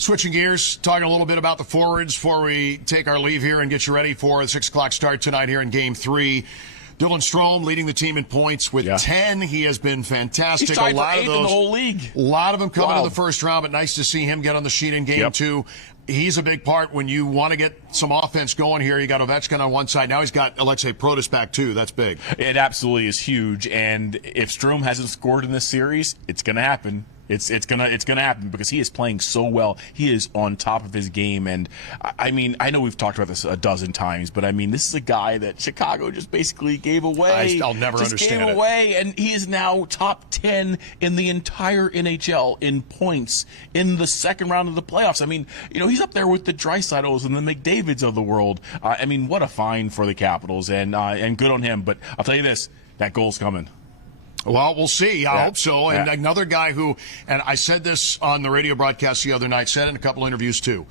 Switching gears, talking a little bit about the forwards before we take our leave here and get you ready for the 6 o'clock start tonight here in Game 3. Dylan Strome leading the team in points with 10. He has been fantastic. He's tied for 8th in the whole league. A lot of them coming to the first round, but nice to see him get on the sheet in Game 2. He's a big part when you want to get some offense going here. You got Ovechkin on one side. Now he's got Alexei Protas back, too. That's big. It absolutely is huge. And if Strome hasn't scored in this series, it's going to happen. It's gonna happen because he is playing so well. He is on top of his game, and I mean, I know we've talked about this a dozen times, but I mean, this is a guy that Chicago just basically gave away. I'll never understand it. Gave away, and he is now top 10 in the entire NHL in points in the second round of the playoffs. I mean, you know, he's up there with the Dreisaitl's and the McDavids of the world. I mean, what a find for the Capitals, and good on him. But I'll tell you this: that goal's coming. Well, we'll see. I hope so. And another guy who, and I said this on the radio broadcast the other night, said it in a couple interviews too.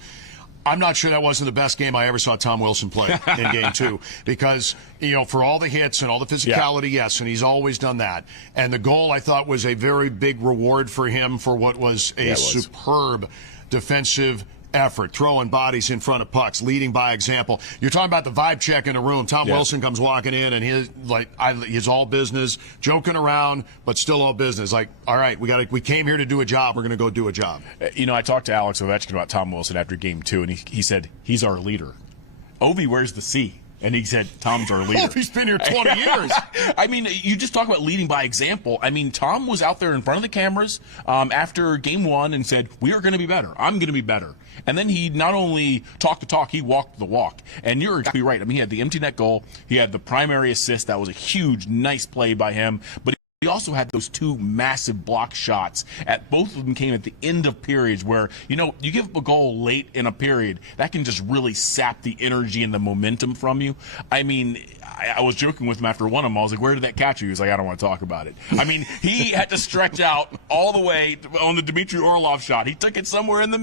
I'm not sure that wasn't the best game I ever saw Tom Wilson play in Game 2 because, you know, for all the hits and all the physicality, yes, and he's always done that. And the goal, I thought, was a very big reward for him for what was a superb defensive effort, throwing bodies in front of pucks, leading by example. You're talking about the vibe check in the room. Tom Wilson comes walking in, and he's all business, joking around, but still all business. Like, all right, we came here to do a job. We're going to go do a job. You know, I talked to Alex Ovechkin about Tom Wilson after Game 2, and he said he's our leader. Ovi wears the C. And he said, Tom's our leader. He's been here 20 years. I mean, you just talk about leading by example. I mean, Tom was out there in front of the cameras after Game 1 and said, we are going to be better. I'm going to be better. And then he not only talked the talk, he walked the walk. And you're exactly right. I mean, he had the empty net goal. He had the primary assist. That was a huge, nice play by him. But he also had those 2 massive block shots. Both of them came at the end of periods where, you know, you give up a goal late in a period, that can just really sap the energy and the momentum from you. I mean, I was joking with him after one of them. I was like, where did that catch you? He was like, I don't want to talk about it. I mean, he had to stretch out all the way on the Dmitry Orlov shot. He took it somewhere in the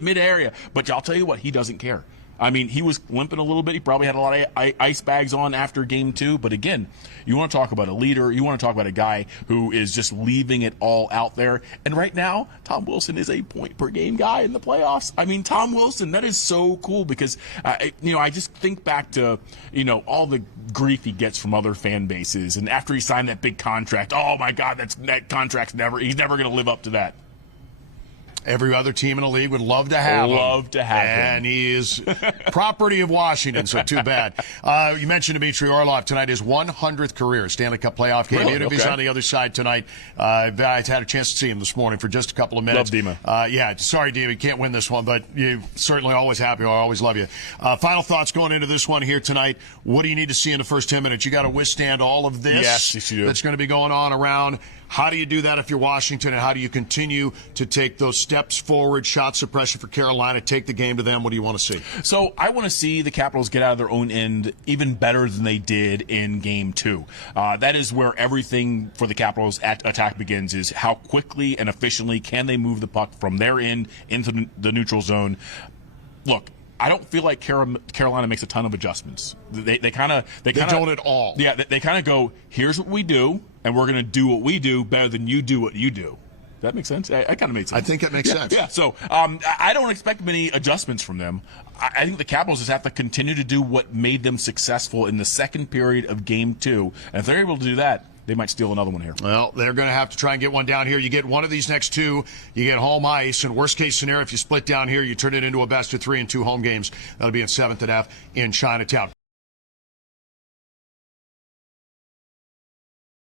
mid area. But I'll tell you what, he doesn't care. I mean, he was limping a little bit. He probably had a lot of ice bags on after Game 2. But again, you want to talk about a leader. You want to talk about a guy who is just leaving it all out there. And right now, Tom Wilson is a point-per-game guy in the playoffs. I mean, Tom Wilson, that is so cool because, you know, I just think back to, you know, all the grief he gets from other fan bases. And after he signed that big contract, oh, my God, that contract's he's never going to live up to that. Every other team in the league would love to have him. And he is property of Washington, so too bad. You mentioned Dmitry Orlov tonight, his 100th career Stanley Cup playoff game. Really? He's on the other side tonight. I had a chance to see him this morning for just a couple of minutes. Love Dima. Yeah, sorry, Dima, you can't win this one, but you're certainly always happy. I always love you. Final thoughts going into this one here tonight. What do you need to see in the first 10 minutes? You got to withstand all of this yes, you do. That's going to be going on around. How do you do that if you're Washington, and how do you continue to take those steps forward, shots of pressure for Carolina, take the game to them? What do you want to see? So I want to see the Capitals get out of their own end even better than they did in Game 2. That is where everything for the Capitals attack begins, is how quickly and efficiently can they move the puck from their end into the neutral zone. Look, I don't feel like Carolina makes a ton of adjustments. They don't at all. Yeah, they kind of go, here's what we do, and we're going to do what we do better than you do what you do. Does that make sense? That kind of makes sense. I think it makes sense. Yeah, so I don't expect many adjustments from them. I think the Capitals just have to continue to do what made them successful in the second period of Game 2. And if they're able to do that, they might steal another one here. Well, they're going to have to try and get one down here. You get one of these next 2, you get home ice. And worst case scenario, if you split down here, you turn it into a best of 3 and 2 home games. That'll be in 7th and F in Chinatown.